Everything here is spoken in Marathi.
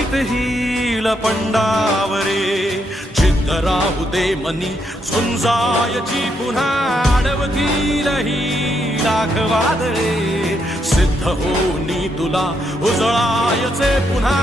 गणित हील पंडावरे जिद्द राहू दे मनी झुंजायची पुन्हा अडवतील ही लाख वादळे सिद्ध होनी तुला उजळायचे पुन्हा